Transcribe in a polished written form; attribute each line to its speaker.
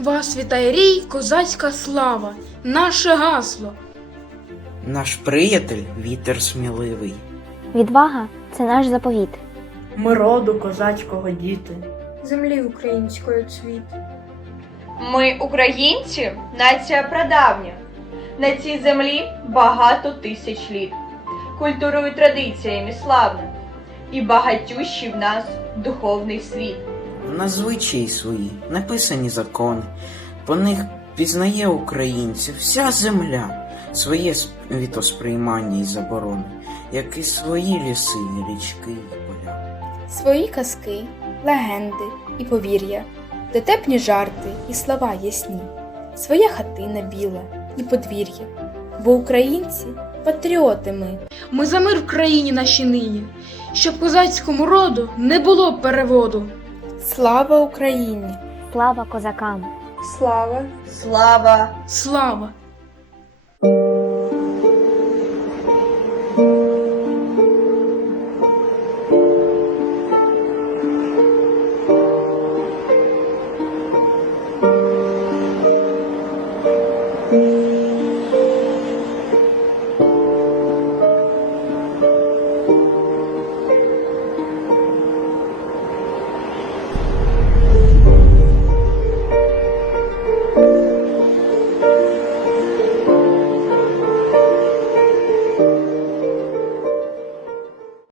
Speaker 1: Вас вітає рій, козацька слава, наше гасло.
Speaker 2: Наш приятель – вітер сміливий.
Speaker 3: Відвага – це наш заповіт.
Speaker 4: Ми роду козацького діти.
Speaker 5: Землі української цвіт.
Speaker 6: Ми, українці, нація прадавня. На цій землі багато тисяч літ. Культурою і традиціями славна. І багатющий в нас духовний світ.
Speaker 2: На звичаї свої написані закони. По них пізнає українців вся земля. Своє світосприймання і заборони, як і свої ліси, річки і поля.
Speaker 7: Свої казки, легенди і повір'я, дотепні жарти і слова ясні, своя хатина біла і подвір'я, бо українці – патріоти ми.
Speaker 1: Ми за мир в країні нашій нині, щоб козацькому роду не було переводу.
Speaker 7: Слава Україні!
Speaker 3: Слава козакам!
Speaker 5: Слава!
Speaker 6: Слава!
Speaker 1: Слава!